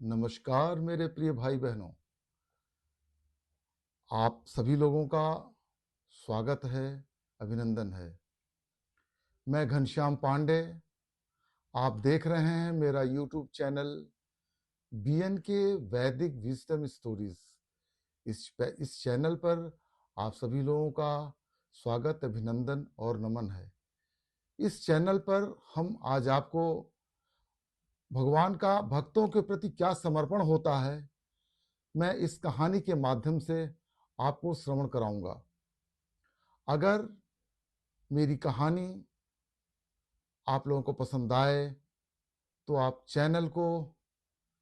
नमस्कार मेरे प्रिय भाई बहनों, आप सभी लोगों का स्वागत है, अभिनंदन है। मैं घनश्याम पांडे, आप देख रहे हैं मेरा यूट्यूब चैनल बीएन के वैदिक विजडम स्टोरीज। इस चैनल पर आप सभी लोगों का स्वागत, अभिनंदन और नमन है। इस चैनल पर हम आज आपको भगवान का भक्तों के प्रति क्या समर्पण होता है, मैं इस कहानी के माध्यम से आपको श्रवण कराऊंगा। अगर मेरी कहानी आप लोगों को पसंद आए तो आप चैनल को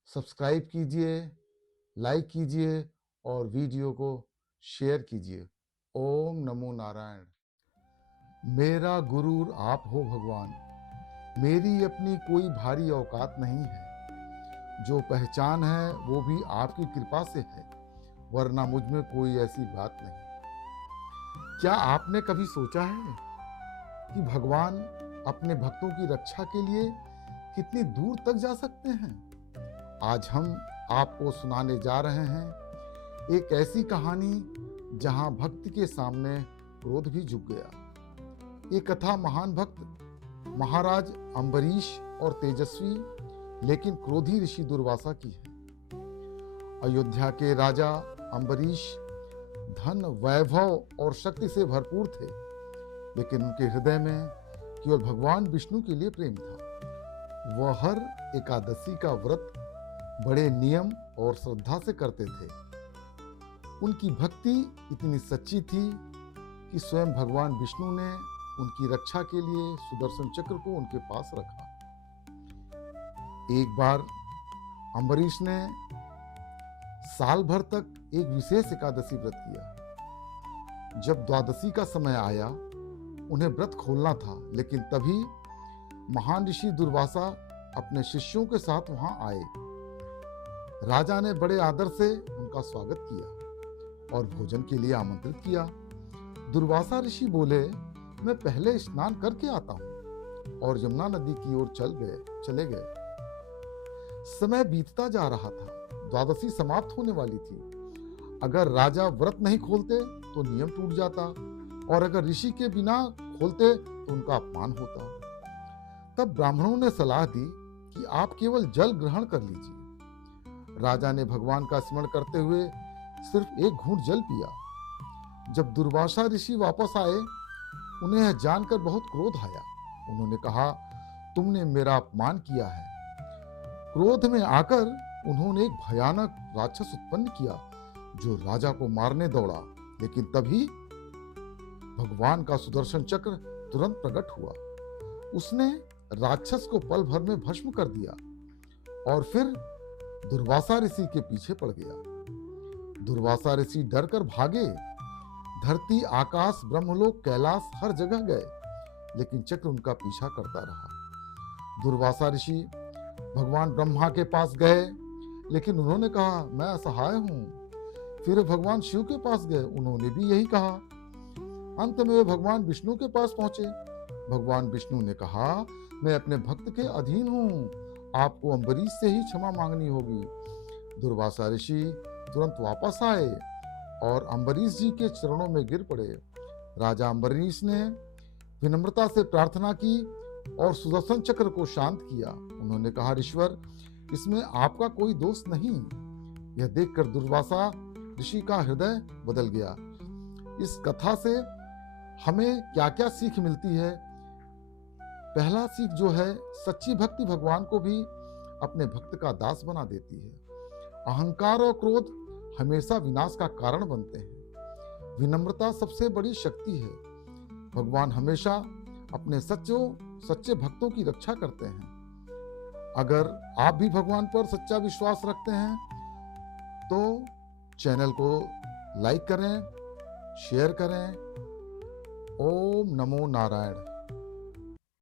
सब्सक्राइब कीजिए, लाइक कीजिए और वीडियो को शेयर कीजिए। ओम नमो नारायण। मेरा गुरूर आप हो भगवान, मेरी अपनी कोई भारी औकात नहीं है। जो पहचान है वो भी आपकी कृपा से है, वरना मुझ में कोई ऐसी बात नहीं। क्या आपने कभी सोचा है कि भगवान अपने भक्तों की रक्षा के लिए कितनी दूर तक जा सकते हैं? आज हम आपको सुनाने जा रहे हैं एक ऐसी कहानी जहां भक्ति के सामने क्रोध भी झुक गया। ये कथा महान भक्त महाराज अम्बरीश और तेजस्वी लेकिन क्रोधी ऋषि दुर्वासा की है। अयोध्या के राजा अम्बरीश धन, वैभव और शक्ति से भरपूर थे, लेकिन उनके हृदय में केवल भगवान विष्णु के लिए प्रेम था। वह हर एकादशी का व्रत बड़े नियम और श्रद्धा से करते थे। उनकी भक्ति इतनी सच्ची थी कि स्वयं भगवान विष्णु ने उनकी रक्षा के लिए सुदर्शन चक्र को उनके पास रखा। एक बार अम्बरीश ने साल भर तक एक विशेष एकादशी व्रत किया। जब द्वादशी का समय आया, उन्हें व्रत खोलना था, लेकिन तभी महान ऋषि दुर्वासा अपने शिष्यों के साथ वहां आए। राजा ने बड़े आदर से उनका स्वागत किया और भोजन के लिए आमंत्रित किया। दुर्वासा ऋषि बोले, मैं पहले स्नान करके आता हूं, और यमुना नदी की ओर चले गए। समय बीतता जा रहा था, द्वादशी समाप्त होने वाली थी। अगर राजा व्रत नहीं खोलते तो नियम टूट जाता, और अगर ऋषि के बिना खोलते तो उनका अपमान होता। तब ब्राह्मणों ने सलाह दी कि आप केवल जल ग्रहण कर लीजिए। राजा ने भगवान का स्मरण करते हुए सिर्फ एक घूंट जल पिया। जब दुर्वासा ऋषि वापस आए, उन्हें यह जानकर बहुत क्रोध आया। उन्होंने कहा, तुमने मेरा अपमान किया है। क्रोध में आकर उन्होंने एक भयानक राक्षस उत्पन्न किया जो राजा को मारने दौड़ा, लेकिन तभी भगवान का सुदर्शन चक्र तुरंत प्रकट हुआ। उसने राक्षस को पल भर में भस्म कर दिया और फिर दुर्वासा ऋषि के पीछे पड़ गया। दुर्वासा ऋषि डरकर भागे। धरती, आकाश, ब्रह्मलोक, कैलाश, हर जगह गए, लेकिन चक्र उनका पीछा करता रहा। दुर्वासा ऋषि भगवान ब्रह्मा के पास गए, लेकिन उन्होंने कहा, मैं असहाय हूं। फिर भगवान शिव के पास गए, उन्होंने भी यही कहा। अंत में वे भगवान विष्णु के पास पहुंचे। भगवान विष्णु ने कहा, मैं अपने भक्त के अधीन हूं, आपको अम्बरीश से ही क्षमा मांगनी होगी। दुर्वासा ऋषि तुरंत वापस आए और अम्बरीश जी के चरणों में गिर पड़े। राजा अम्बरीश ने विनम्रता से प्रार्थना की और सुदर्शन चक्र को शांत किया। उन्होंने कहा, ऋषवर, इसमें आपका कोई दोष नहीं। यह देखकर दुर्वासा ऋषि का हृदय बदल गया। इस कथा से हमें क्या क्या सीख मिलती है? पहला सीख जो है, सच्ची भक्ति भगवान को भी अपने भक्त का दास बना देती है। अहंकार और क्रोध हमेशा विनाश का कारण बनते हैं। विनम्रता सबसे बड़ी शक्ति है। भगवान हमेशा अपने सच्चे भक्तों की रक्षा करते हैं। अगर आप भी भगवान पर सच्चा विश्वास रखते हैं तो चैनल को लाइक करें, शेयर करें। ओम नमो नारायण।